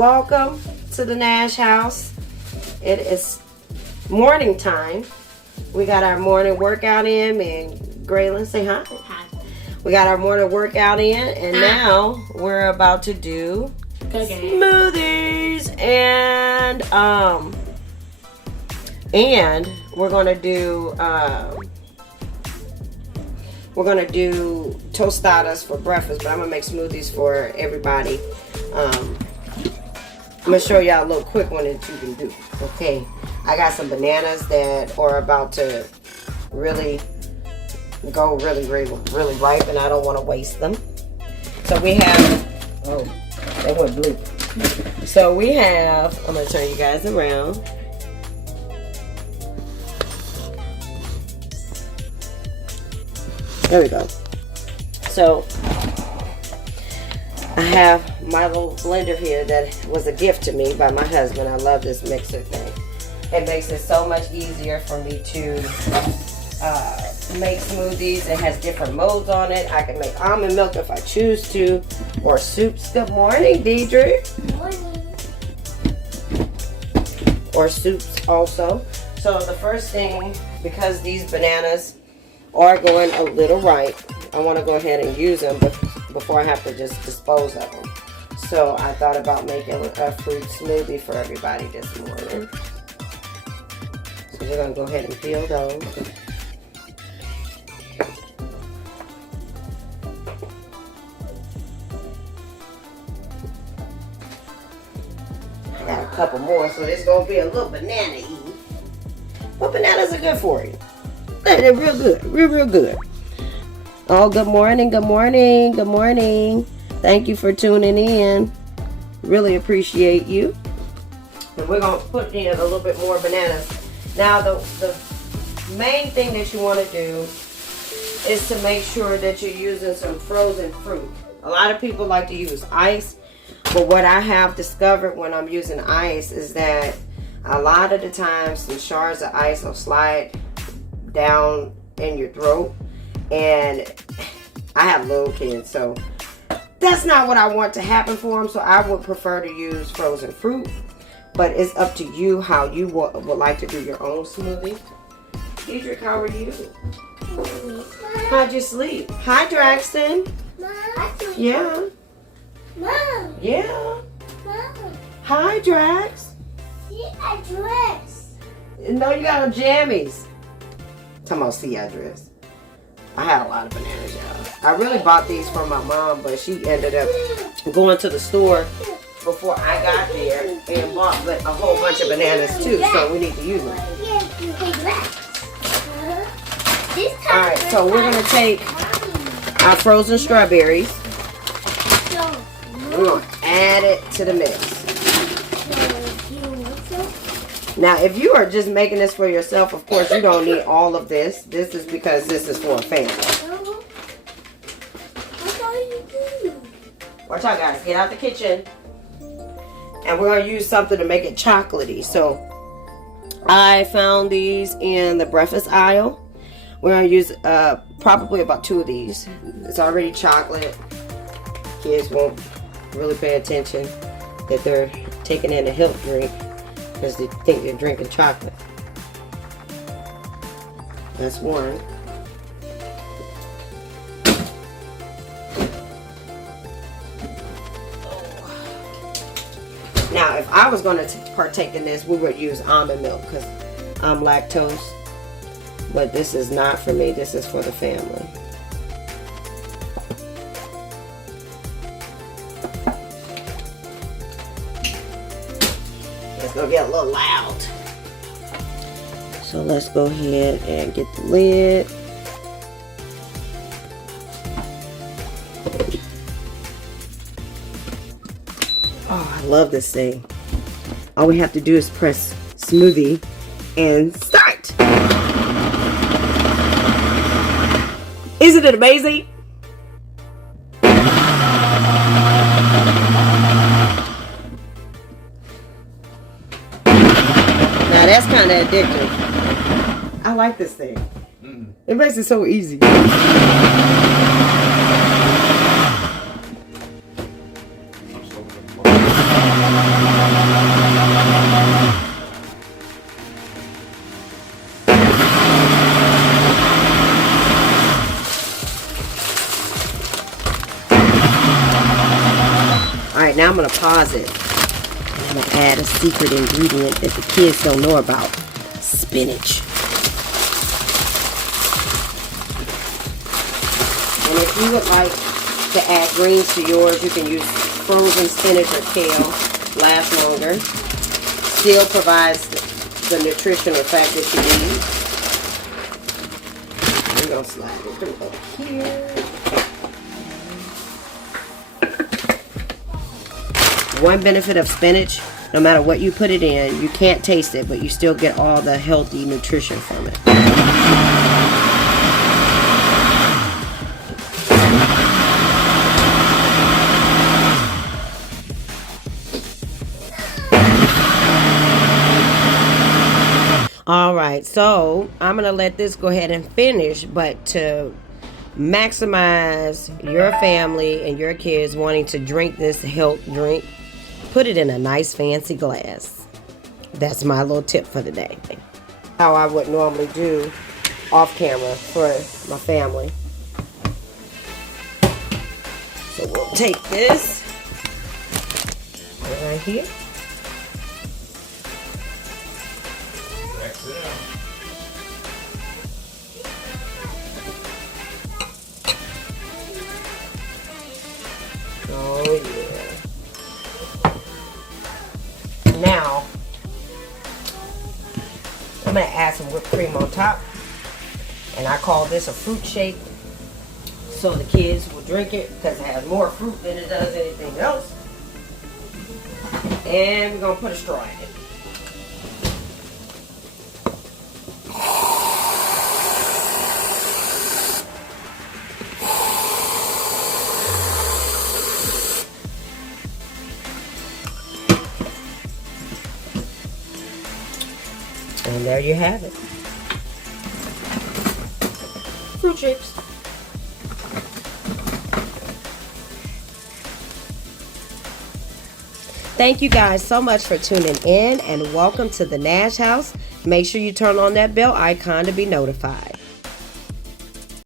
welcome to the Nash House. It is morning time. We got our morning workout in, and Graylin, say hi. Hi. We got our morning workout in, and now we're about to do smoothies, and we're gonna do tostadas for breakfast, but I'm gonna make smoothies for everybody. I'm gonna show y'all a little quick one that you can do. Okay, I got some bananas that are about to really go really ripe, and I don't want to waste them. So we have, oh, they went blue. So we have, I'm gonna turn you guys around. There we go. So I have my little blender here that was a gift to me by my husband. I love this mixer thing. It makes it so much easier for me to make smoothies. It has different modes on it. I can make almond milk if I choose to, or soups. Good morning, Deidre. Good morning. Or soups also. So the first thing, because these bananas are going a little ripe, I want to go ahead and use them before I have to just dispose of them. So I thought about making a fruit smoothie for everybody this morning. So we're going to go ahead and peel those. I got a couple more, so this is going to be a little banana eating. But bananas are good for you. They're real good, real good. Oh, good morning, good morning, good morning. Thank you for tuning in. Really appreciate you. And we're going to put in a little bit more bananas. Now, the main thing that you want to do is to make sure that you're using some frozen fruit. A lot of people like to use ice, but what I have discovered when I'm using ice is that a lot of the times some shards of ice will slide down in your throat, and I have little kids, so that's not what I want to happen for them. So I would prefer to use frozen fruit, but it's up to you how you would like to do your own smoothie. Dedrick, how are you? How'd you sleep? Hi, Draxton. Mom. Yeah. Mom. Yeah. Mom. Hi, Drax. See a dress. No, you got on jammies. Talking about see address. I had a lot of bananas, y'all. I really bought these for my mom, but she ended up going to the store before I got there and bought a whole bunch of bananas too, so we need to use them. Alright, so we're going to take our frozen strawberries. We're going to add it to the mix. Now, if you are just making this for yourself, of course, you don't need all of this. This is because this is for a family. Watch out, guys. Get out the kitchen. And we're going to use something to make it chocolatey. So, I found these in the breakfast aisle. We're going to use probably about 2 of these. It's already chocolate. Kids won't really pay attention that they're taking in a health drink, because they think they're drinking chocolate. That's one. Now, if I was going to partake in this, we would use almond milk because I'm lactose. But this is not for me. This is for the family. It's gonna get a little loud. So let's go ahead and get the lid. Oh, I love this thing. All we have to do is press smoothie and start. Isn't it amazing? Now that's kind of addictive. I like this thing. It makes it so easy. I'm going to pause it. And I'm going to add a secret ingredient that the kids don't know about. Spinach. And if you would like to add greens to yours, you can use frozen spinach or kale. Lasts longer. Still provides the nutritional effect that you need. I'm going to slide it through up here. One benefit of spinach, no matter what you put it in, you can't taste it, but you still get all the healthy nutrition from it. Alright, so I'm going to let this go ahead and finish, but to maximize your family and your kids wanting to drink this health drink, put it in a nice fancy glass. That's my little tip for the day. How I would normally do off camera for my family. So we'll take this right here. Oh yeah. Now, I'm going to add some whipped cream on top. And I call this a fruit shake. So the kids will drink it because it has more fruit than it does anything else. And we're going to put a straw in it. And there you have it. Fruit shakes. Thank you guys so much for tuning in and welcome to the Nash House. Make sure you turn on that bell icon to be notified.